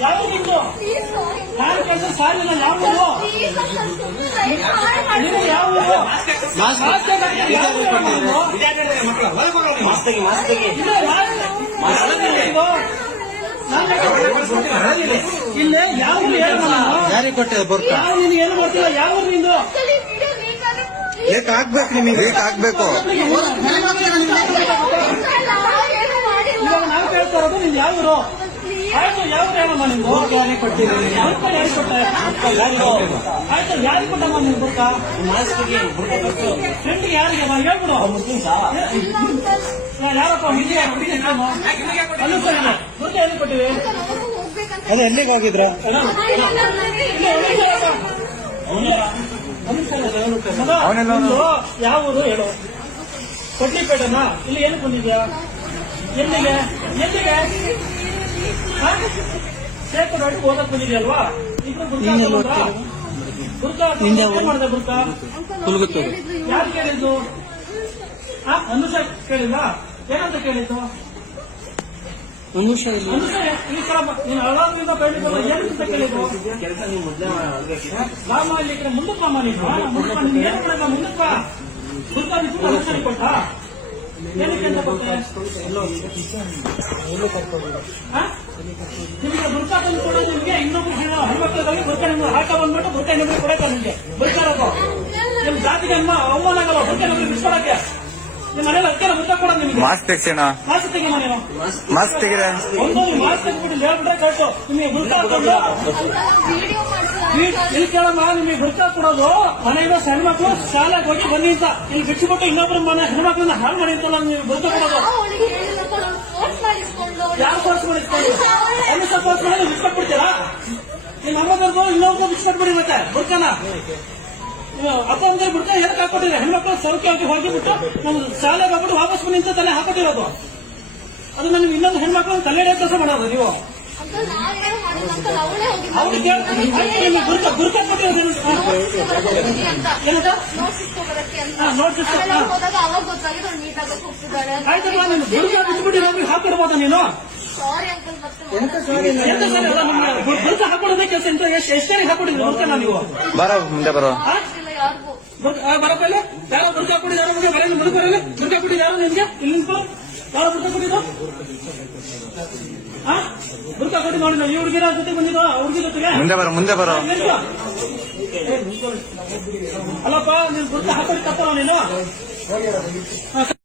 ಯಾವ ನಿಂದು ಯಾರು ಕೆಲಸ ಸಾಲಿಲ್ಲ ಯಾವ ಯಾವ ಇಲ್ಲೇ ಯಾವ ಯಾರಿಗೆ ಕೊಟ್ಟೆ ಬರ್ತಾ ಯಾವ ನೀನು ಏನು ಮಾಡ್ತಿಲ್ಲ ಯಾವ ನಿಂದು ಲೇಟ್ ಆಗ್ಬೇಕು ನಿಮಗೆ ಲೇಟ್ ಆಗ್ಬೇಕು ಇವಾಗ ನಾವು ಕೇಳ್ತಾ ಇರೋದು ನೀನ್ ಯಾವ್ರು ಆಯ್ತು ಯಾವ ಹೇಳಮ್ಮ ನಿಮ್ದು ಯಾರಿಗೆ ಕೊಟ್ಟಿದ್ದೀರಿ ಯಾರಿಗೆ ಕೊಟ್ಟೆ ಆಯ್ತು ಯಾರಿಗೆ ಕೊಟ್ಟಮ್ಮ ನೀವು ಬುರ್ಕ ಫ್ರೆಂಡ್ಗೆ ಯಾರಿಗೆ ಹೇಳ್ಬಿಡು ಯಾರಪ್ಪ ಹುಡುಗಿ ಅಲ್ಲೂ ಸರಿ ಬುರ್ಕ ಎಲ್ಲಿ ಕೊಟ್ಟಿವಿ ಅದು ಎಲ್ಲಿಗೆ ಹೋಗಿದ್ರ ಯಾವ ಊರು ಹೇಳು ಕೊಡ್ಲಿಪೇಟನಾ ಇಲ್ಲಿ ಏನು ಬಂದಿದ್ಯಾ ಎಲ್ಲಿಗೆ ಎಲ್ಲಿಗೆ ಸೇಪು ನೋಡಿ ಓದಕ್ ಬಂದಿದ್ಯಲ್ವಾ ಇಬ್ರು ಮಾಡಿದೆ ಬುರ್ಕ ಯಾರು ಕೇಳಿದ್ದು ಅನುಷ ಕೇಳಿಲ್ಲ ಏನಂತ ಕೇಳಿದ್ದು ಈ ಸಲ ನೀನು ಅಳಾದ್ರಿಂದ ಬೆಳಿಬಲ್ಲ ಏನಂತ ಕೇಳಿದ್ದು ರಾಮ ಇಲ್ಲಿ ಈ ಕಡೆ ಮುಂದಕ್ಕೆ ಬಮ್ಮ ನೀನು ಮುಂದಕ್ಕೆ ಬಾ ಬುರ್ಕ ನಿಂತು ಅನುಸರಿ ಕೊಟ್ಟ ಏನಕ್ಕೆ ಅಂತ ಕೊಟ್ಟೆ ನಿಮಗೆ ಬುರ್ಕ ತಂದು ಕೊಡೋದು ನಿಮಗೆ ಇನ್ನೊಬ್ರು ಹೆಣ್ಮಕ್ಳಿಗಾಗಿ ಬುರ್ಕ ನಿಮ್ಗೆ ಹಾಕ ಬಂದ್ಬಿಟ್ಟು ಬುರ್ಕ ಇನ್ನೊಬ್ರು ಕೊಡಕ್ಕೆ ನಿಮ್ಗೆ ಬುರ್ಕ ಇರೋದು ನಿಮ್ ಜಾತಿಗೆ ಅವಮಾನ ಆಗಲ್ಲ ಬುರ್ಕ ನಮ್ಗೆ ಬಿಸ್ಕೊಡಕ್ಕೆ ನಿಮ್ಮ ಮನೇಲಿ ಅದಕ್ಕೆ ಬುರ್ಕ ಕೊಡೋದು ನಿಮಗೆ ಮಾಸ್ಕ್ ತೆಗ್ಸೋಣ ಮಾಸ್ಕ್ ತೆಗಿಮ ನೀವು ಮಾಸ್ಕ್ ತೆಗಿರೆ ಒಂದೊಂದು ಮಾಸ್ಕ್ ತೆಗಿಬಿಟ್ಟು ಹೇಳ್ಬಿಟ್ರೆ ಕಳ್ಸು ನಿಮಗೆ ಬುರ್ಕ ಹಾಕೊಂಡು ಇಲ್ಲಿ ಕೇಳಮ್ಮ ನಿಮಗೆ ಬುರ್ಕ ಕೊಡೋದು ಮನೆಯಿಂದ ಸಣ್ಣ ಮಕ್ಕಳು ಶಾಲೆಗೆ ಹೋಗಿ ಬನ್ನಿ ಅಂತ ಇಲ್ಲಿ ಬಿಚ್ಚಿಬಿಟ್ಟು ಇನ್ನೊಬ್ರು ಮನೆ ಹೆಣ್ಮಕ್ಳನ್ನ ಹಾಳು ಮಾಡಿ ಅಂತಲ್ಲ ನೀವು ಬುರ್ಕ ಕೊಡೋದು ಯಾರು ಫೋರ್ಸ್ ಮಾಡಿಸ್ಕೊಂಡು ಎಲ್ಲ ಫೋರ್ಸ್ ಮಾಡಿ ಬಿಚ್ಕೊಟ್ಬಿಡ್ತೀರಾ ನಿಮ್ಮ ಅಮ್ಮ ಬರ್ದು ಇನ್ನೊಬ್ರು ಬಿಚ್ಕೊಟ್ಬಿಡಿ ಮತ್ತೆ ಬುರ್ಕನ ಅಪ್ಪ ಅಂದ್ರೆ ಬುರ್ಕ ಏನಕ್ಕೆ ಹಾಕೊಟ್ಟಿದ್ರೆ ಹೆಣ್ಮಕ್ಳು ಸೌಖ್ಯ ಹೋಗಿಬಿಟ್ಟು ನಾವು ಶಾಲೆಗೆ ಹೋಗ್ಬಿಟ್ಟು ವಾಪಸ್ ಬನ್ನಿ ಅಂತ ತಲೆ ಹಾಕೊಟ್ಟಿರೋದು ಅದು ನನಗೆ ಇನ್ನೊಂದು ಹೆಣ್ಮಕ್ಳು ತಲೆಡೆ ಕೆಲಸ ಮಾಡೋದು ನೀವು ಅವ್ರಿಗೆ ಬುರ್ಕ ಕೊಟ್ಟಿರೋದು ಆಯ್ತಪ್ಪ ನೀನು ಬುರ್ಕ ಬಿಟ್ಬಿಟ್ಟು ಹಾಕೊಡ್ಬೋದ ನೀನು ಬುರ್ಕ ಹಾಕೊಡೋದೇ ಕೆಲಸ ಎಂತ ಎಷ್ಟೇ ಹಾಕೊಡಿದ್ರಿ ಬುರ್ಕನ ನೀವು ಬರೋ ಮುಂದೆ ಬರೋ ಬರಪ್ಪ ಯಾರೋ ಬುರ್ಕ ಹಾಕೊಡಿ ಯಾರೋ ಮುಂದೆ ಬರಲಿ ಮುಂದೆ ಬರಲಿ ಬುರ್ಕ ಕೊಟ್ಟಿದ್ದು ಯಾರು ನಿಮ್ಗೆ ಇಲ್ಲಿ ಯಾರೋ ಬುರ್ಕ ಕೊಟ್ಟಿದ್ದು ಬುರ್ಕ ಕೊಟ್ಟು ನೋಡಿ ಈ ಹುಡುಗಿರ ಜೊತೆ ಬಂದಿದ್ದು ಹುಡುಗಿ ಜೊತೆಗೆ ಮುಂದೆ ಬರೋ ಅಲ್ಲಪ್ಪ ನೀನು ಬುರ್ಕ ಹಾಕೊಡಿ ತಪ್ಪಲ್ಲ ನೀನು